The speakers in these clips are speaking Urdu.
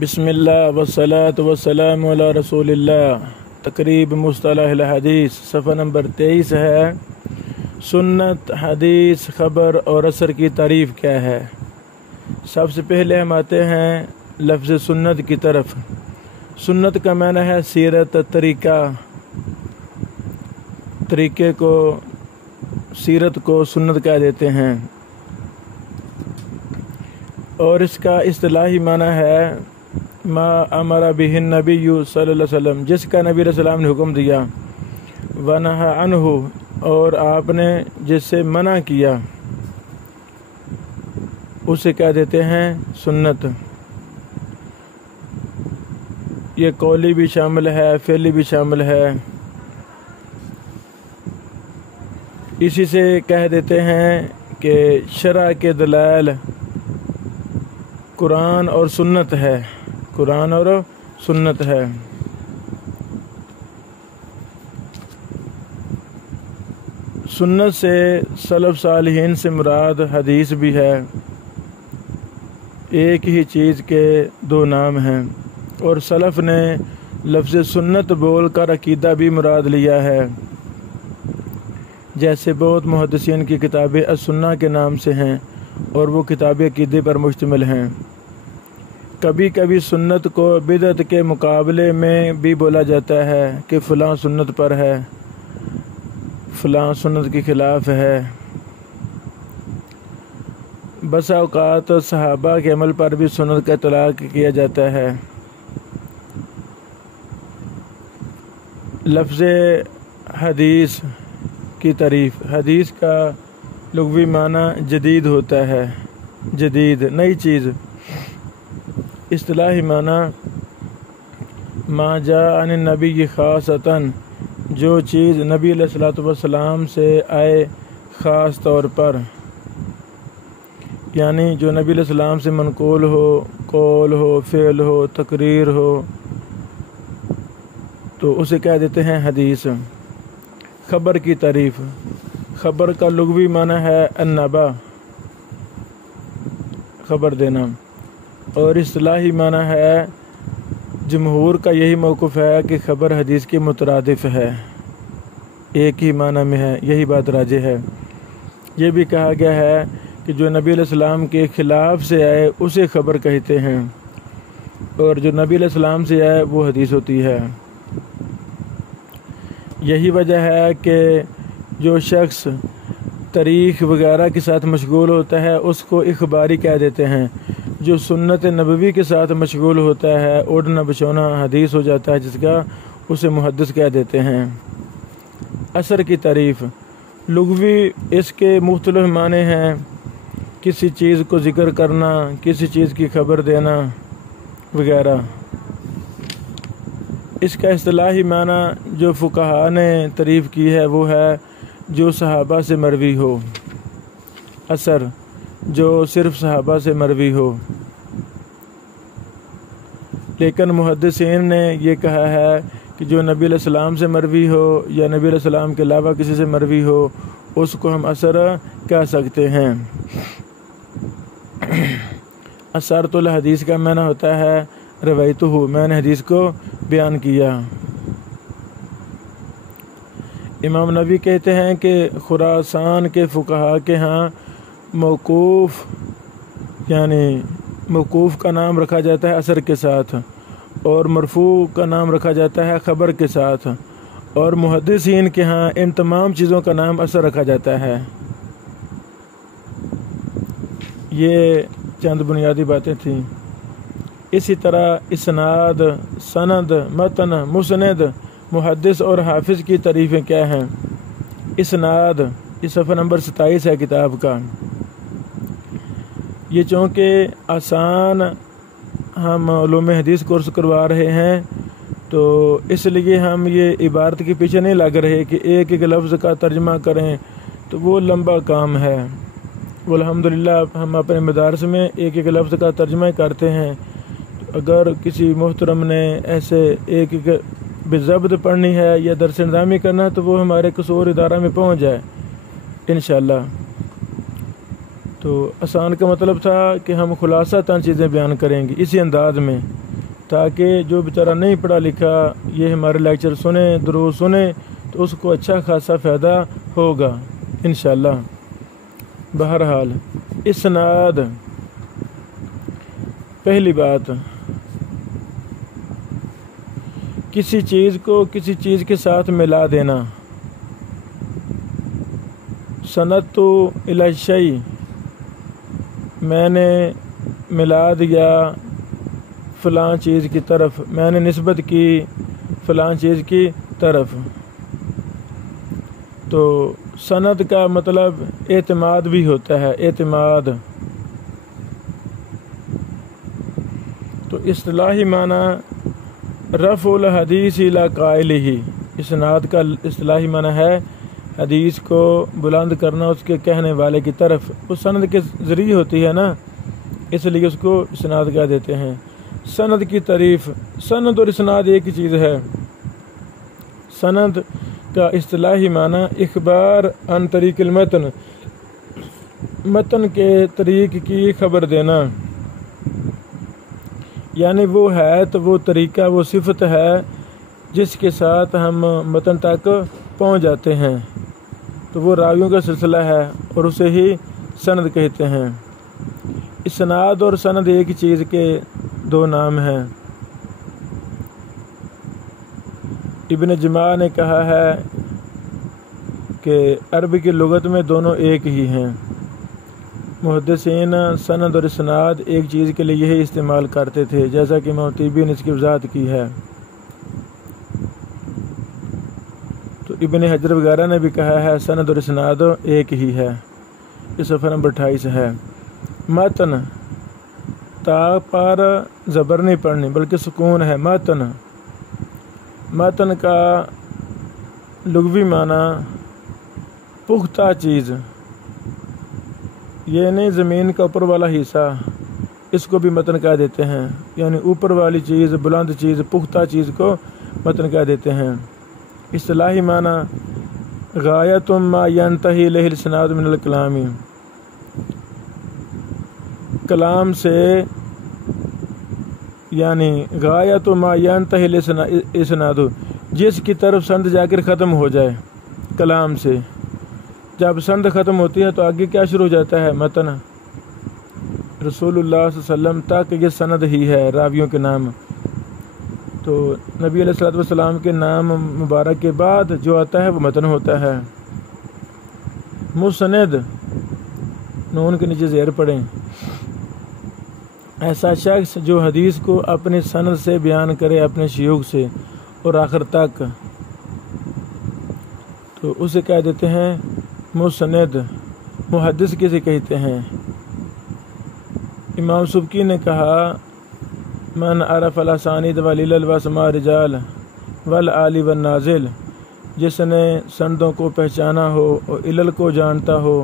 بسم اللہ والصلاة والسلام علی رسول اللہ۔ تقریب مصطلح الحدیث صفحہ نمبر 23 ہے۔ سنت، حدیث، خبر اور اثر کی تعریف کیا ہے؟ سب سے پہلے ہم آتے ہیں لفظ سنت کی طرف۔ سنت کا معنی ہے سیرت، طریقے کو، سیرت کو سنت کہہ دیتے ہیں، اور اس کا اصطلاحی معنی ہے ما امر بہ النبی صلی اللہ علیہ وسلم، جس کا نبی علیہ السلام نے حکم دیا، ونہی عنہ، اور آپ نے جس سے منع کیا، اسے کہہ دیتے ہیں سنت۔ یہ قولی بھی شامل ہے، فعلی بھی شامل ہے۔ اسی سے کہہ دیتے ہیں کہ شرع کے دلائل قرآن اور سنت ہے، قرآن اور سنت ہے۔ سنت سے سلف صالحین سے مراد حدیث بھی ہے۔ ایک ہی چیز کے دو نام ہیں، اور سلف نے لفظ سنت بول کر عقیدہ بھی مراد لیا ہے، جیسے بہت محدثین کی کتابیں السنہ کے نام سے ہیں اور وہ کتابیں عقیدے پر مشتمل ہیں۔ کبھی کبھی سنت کو بدعت کے مقابلے میں بھی بولا جاتا ہے کہ فلاں سنت پر ہے، فلاں سنت کے خلاف ہے۔ بسا اوقات صحابہ کے عمل پر بھی سنت کا اطلاق کیا جاتا ہے۔ لفظ حدیث کی تعریف۔ حدیث کا لغوی معنی جدید ہوتا ہے، جدید، نئی چیز۔ اصطلاحی معنی ما جاء عن النبی خاصتاً، جو چیز نبی علیہ الصلوۃ والسلام سے آئے خاص طور پر، یعنی جو نبی علیہ السلام سے منقول ہو، قول ہو، فعل ہو، تقریر ہو، تو اسے کہہ دیتے ہیں حدیث۔ خبر کی تعریف۔ خبر کا لغوی معنی ہے النبا، خبر دینا، اور اصطلاحی معنی ہے، جمہور کا یہی موقف ہے کہ خبر حدیث کے مترادف ہے، ایک ہی معنی میں ہے، یہی بات راجح ہے۔ یہ بھی کہا گیا ہے کہ جو نبی علیہ السلام کے خلاف سے آئے اسے خبر کہتے ہیں، اور جو نبی علیہ السلام سے آئے وہ حدیث ہوتی ہے۔ یہی وجہ ہے کہ جو شخص تاریخ وغیرہ کے ساتھ مشغول ہوتا ہے اس کو اخباری کہہ دیتے ہیں۔ جو سنت نبوی کے ساتھ مشغول ہوتا ہے، اڑنا بچھونا حدیث ہو جاتا ہے جس کا، اسے محدث کہہ دیتے ہیں۔ اثر کی تعریف۔ لغوی اس کے مختلف معنی ہیں، کسی چیز کو ذکر کرنا، کسی چیز کی خبر دینا وغیرہ۔ اس کا اصطلاحی معنی جو فقہاء نے تعریف کی ہے وہ ہے جو صحابہ سے مروی ہو۔ اثر، جو صرف صحابہ سے مروی ہو۔ لیکن محدثین نے یہ کہا ہے کہ جو نبی علیہ السلام سے مروی ہو یا نبی علیہ السلام کے علاوہ کسی سے مروی ہو اس کو ہم اثر کہہ سکتے ہیں۔ اثرت الحدیث کا معنی ہوتا ہے روایتہ، میں نے حدیث کو بیان کیا۔ امام نووی کہتے ہیں کہ خراسان کے فقہاء کے ہاں موقوف، یعنی موقوف کا نام رکھا جاتا ہے اثر کے ساتھ، اور مرفوع کا نام رکھا جاتا ہے خبر کے ساتھ، اور محدثین کے ہاں ان تمام چیزوں کا نام اثر رکھا جاتا ہے۔ یہ چند بنیادی باتیں تھیں۔ اسی طرح اسناد، سند، متن، مسند، محدث اور حافظ کی تعریفیں کیا ہیں؟ اسناد، یہ صفحہ نمبر 27 ہے کتاب کا۔ یہ چونکہ آسان ہم علوم حدیث کورس کروا رہے ہیں تو اس لیے ہم یہ عبارت کے پیچھے نہیں لگ رہے کہ ایک ایک لفظ کا ترجمہ کریں، تو وہ لمبا کام ہے۔ الحمدللہ ہم اپنے مدارس میں ایک ایک لفظ کا ترجمہ کرتے ہیں۔ اگر کسی محترم نے ایسے ایک ایک بضبط پڑھنی ہے یا درس نظامی کرنا ہے تو وہ ہمارے قصور ادارہ میں پہنچ جائے انشاءاللہ۔ تو آسان کا مطلب تھا کہ ہم خلاصہ چیزیں بیان کریں گے اسی انداز میں۔ تاکہ جو بیچارہ نہیں پڑھا لکھا یہ ہمارے لیکچر سنے، دروس سنے تو اس کو اچھا خاصا فائدہ ہوگا انشاءاللہ۔ بہرحال اسناد، پہلی بات، کسی چیز کو کسی چیز کے ساتھ ملا دینا۔ سندت الی الشیء، میں نے ملا دیا فلاں چیز کی طرف، میں نے نسبت کی فلاں چیز کی طرف۔ تو سند کا مطلب اعتماد بھی ہوتا ہے، اعتماد۔ تو اصطلاحی معنی رفع الحدیث الی قائلہ، اسناد کا اصطلاحی معنی ہے حدیث کو بلند کرنا اس کے کہنے والے کی طرف۔ وہ سند کے ذریعے ہوتی ہے نا، اس لیے اس کو اسناد کہہ دیتے ہیں۔ سند کی تعریف، سند اور اسناد ایک ہی چیز ہے۔ سند کا اصطلاحی معنی اخبار عن طریق المتن، متن کے طریق کی خبر دینا، یعنی وہ ہے تو وہ طریقہ، وہ صفت ہے جس کے ساتھ ہم متن تک پہنچ جاتے ہیں، تو وہ راویوں کا سلسلہ ہے اور اسے ہی سند کہتے ہیں۔ اسناد اور سند ایک ہی چیز کے دو نام ہیں۔ ابن جماع نے کہا ہے کہ عربی کی لغت میں دونوں ایک ہی ہیں۔ محدثین سند اور اسناد ایک چیز کے لیے یہی استعمال کرتے تھے، جیسا کہ امام طیبی نے اس کی وضاحت کی ہے۔ تو ابن حجر وغیرہ نے بھی کہا ہے سند اور اسناد ایک ہی ہے۔ یہ صفحہ نمبر 28 ہے۔ متن، تا پر زبر نہیں پڑھنی بلکہ سکون ہے، متن۔ متن کا لغوی معنی پختہ چیز، یہ نہیں زمین کا اوپر والا حصہ، اس کو بھی متن کہہ دیتے ہیں، یعنی اوپر والی چیز، بلند چیز، پختہ چیز کو متن کہہ دیتے ہیں۔ اصطلاحی معنی غایۃ ما ینتہی الیہ الاسناد من الکلام، کلام سے یعنی غایۃ ما ینتہی الیہ الاسناد، جس کی طرف سند جا کر ختم ہو جائے کلام سے۔ جب سند ختم ہوتی ہے تو آگے کیا شروع ہو جاتا ہے؟ متن۔ رسول اللہ صلی اللہ علیہ وسلم تک یہ سند ہی ہے، راویوں کے نام۔ تو نبی علیہ الصلوۃ والسلام کے نام مبارک کے بعد جو آتا ہے وہ متن ہوتا ہے۔ مسند، نون کے نیچے زیر پڑیں، ایسا شخص جو حدیث کو اپنی سند سے بیان کرے، اپنے شیوخ سے اور آخر تک، تو اسے کہہ دیتے ہیں مسند۔ محدث کسے کہتے ہیں؟ امام سبکی نے کہا من عرف الاسانید والعلل واسماء الرجال والعالی والنازل، جس نے سندوں کو پہچانا ہو اور علل کو جانتا ہو،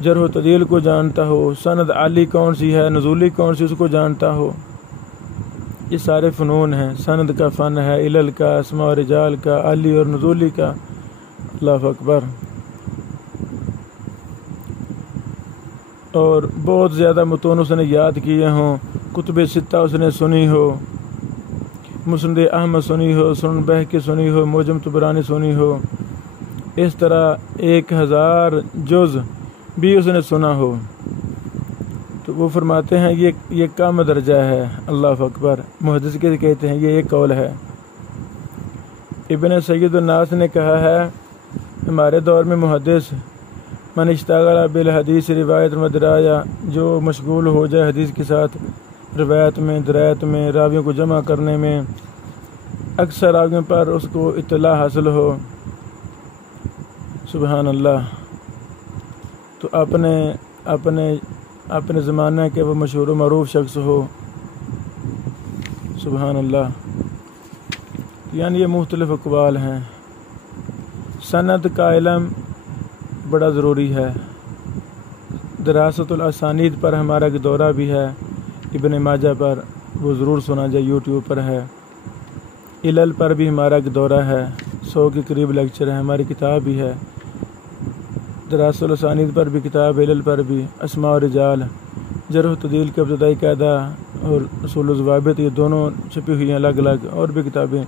جرح و تعدیل کو جانتا ہو، سند عالی کون سی ہے، نزولی کون سی، اس کو جانتا ہو۔ یہ سارے فنون ہیں، سند کا فن ہے، علل کا، اسماء و رجال کا، عالی اور نزولی کا۔ اللہ اکبر۔ اور بہت زیادہ متون اس نے یاد کیے ہوں، کتب ستہ اس نے سنی ہو، مسند احمد سنی ہو، سنن بہقی سنی ہو، معجم طبرانی سنی ہو، اس طرح 1000 جز بھی اس نے سنا ہو، تو وہ فرماتے ہیں یہ کم درجہ ہے۔ اللہ اکبر۔ محدث کے کہتے ہیں یہ ایک قول ہے۔ ابن سید الناس نے کہا ہے ہمارے دور میں محدث من اشتغل بالحدیث روایت مدرایا، جو مشغول ہو جائے حدیث کے ساتھ، روایت میں، درایت میں، راویوں کو جمع کرنے میں، اکثر راویوں پر اس کو اطلاع حاصل ہو، سبحان اللہ، تو اپنے زمانہ کے وہ مشہور و معروف شخص ہو، سبحان اللہ۔ یعنی یہ مختلف اقوال ہیں۔ سند کا علم بڑا ضروری ہے۔ دراست الاسانید پر ہمارا ایک دورہ بھی ہے، ابن ماجہ پر، وہ ضرور سنا جائے، یوٹیوب پر ہے۔ علل پر بھی ہمارا ایک دورہ ہے، 100 کے قریب لیکچر ہے، ہماری کتاب بھی ہے۔ دراست الاسانید پر بھی کتاب، علل پر بھی، اسماء و رجال، جرح و تعدیل کا ابتدائی قاعدہ، اور اصول الضوابط، یہ دونوں چھپی ہوئی ہیں الگ الگ، اور بھی کتابیں۔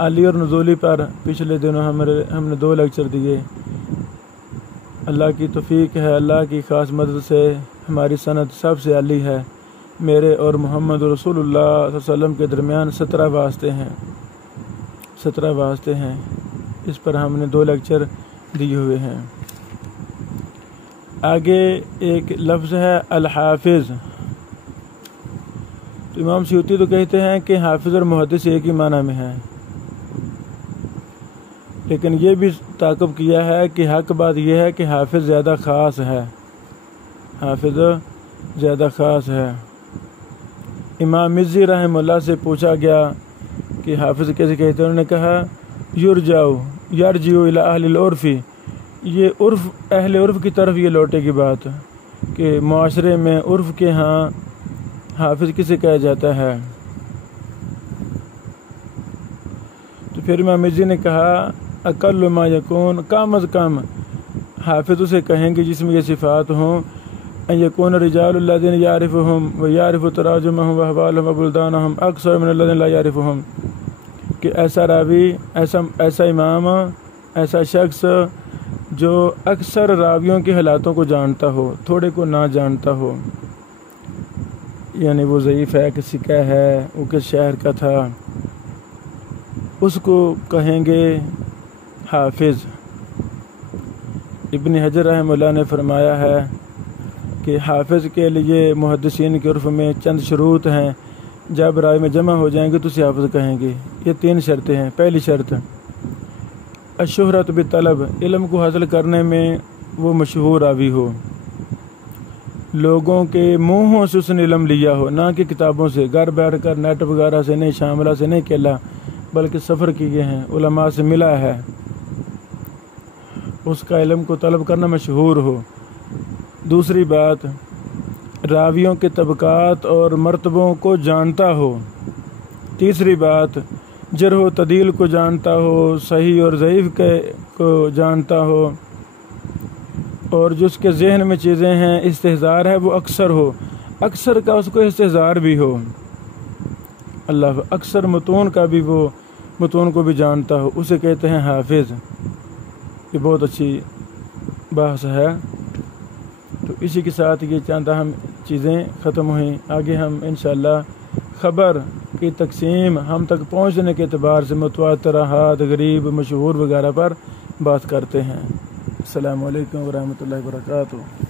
علی اور نزولی پر پچھلے دنوں ہم نے 2 لیکچر دیے۔ اللہ کی توفیق ہے، اللہ کی خاص مدد سے ہماری سند سب سے عالی ہے۔ میرے اور محمد رسول اللہ صلی اللہ علیہ وسلم کے درمیان 17 واسطے ہیں، 17 واسطے ہیں۔ اس پر ہم نے 2 لیکچر دیے ہوئے ہیں۔ آگے ایک لفظ ہے الحافظ۔ تو امام سیوطی تو کہتے ہیں کہ حافظ اور محدث ایک ہی معنی میں ہے، لیکن یہ بھی تعاقب کیا ہے کہ حق بات یہ ہے کہ حافظ زیادہ خاص ہے، حافظ زیادہ خاص ہے۔ امام مزی رحمہ اللہ سے پوچھا گیا کہ حافظ کیسے کہتے ہیں، انہوں نے کہا یرجعو الی اہل العرف، یہ عرف، اہل عرف کی طرف یہ لوٹے کی بات کہ معاشرے میں عرف کے ہاں حافظ کسے کہا جاتا ہے۔ تو پھر امام مزی نے کہا اقل ما یکون، کم از کم حافظ اسے کہیں گے جس میں یہ صفات ہوں، ان یکون رجال الذین یعرفہم ویعرف تراجمہم واحوالہم وبلدانہم اکثر من الذین لا یعرفہم، کہ ایسا راوی، ایسا امام، ایسا شخص جو اکثر راویوں کے حالاتوں کو جانتا ہو، تھوڑے کو نہ جانتا ہو، یعنی وہ ضعیف ہے، کسی کا ہے، وہ کس شہر کا تھا، اس کو کہیں گے حافظ۔ ابن حجر رحمہ اللہ نے فرمایا ہے کہ حافظ کے لیے محدثین کے عرف میں چند شروط ہیں، جب رائے میں جمع ہو جائیں گے تو اسے حافظ کہیں گے۔ یہ 3 شرطیں ہیں۔ پہلی شرط الشہرۃ بالطلب، علم کو حاصل کرنے میں وہ مشہور راوی ہو، لوگوں کے منہوں سے اس نے علم لیا ہو، نہ کہ کتابوں سے، گھر بیٹھ کر نیٹ وغیرہ سے نہیں، شاملہ سے نہیں کھیلا، بلکہ سفر کیے ہیں، علماء سے ملا ہے، اس کا علم کو طلب کرنا مشہور ہو۔ دوسری بات، راویوں کے طبقات اور مرتبوں کو جانتا ہو۔ تیسری بات، جرح و تعدیل کو جانتا ہو، صحیح اور ضعیف کو جانتا ہو، اور جو اس کے ذہن میں چیزیں ہیں، استحضار ہے، وہ اکثر ہو، اکثر کا اس کو استحضار بھی ہو، اللہ اکثر متون کا بھی، وہ متون کو بھی جانتا ہو، اسے کہتے ہیں حافظ۔ یہ بہت اچھی بحث ہے۔ تو اسی کے ساتھ یہ چند اہم چیزیں ختم ہوئیں۔ آگے ہم انشاءاللہ خبر کی تقسیم ہم تک پہنچنے کے اعتبار سے متواتر، احاد، غریب، مشہور وغیرہ پر بات کرتے ہیں۔ السلام علیکم ورحمۃ اللہ وبرکاتہ۔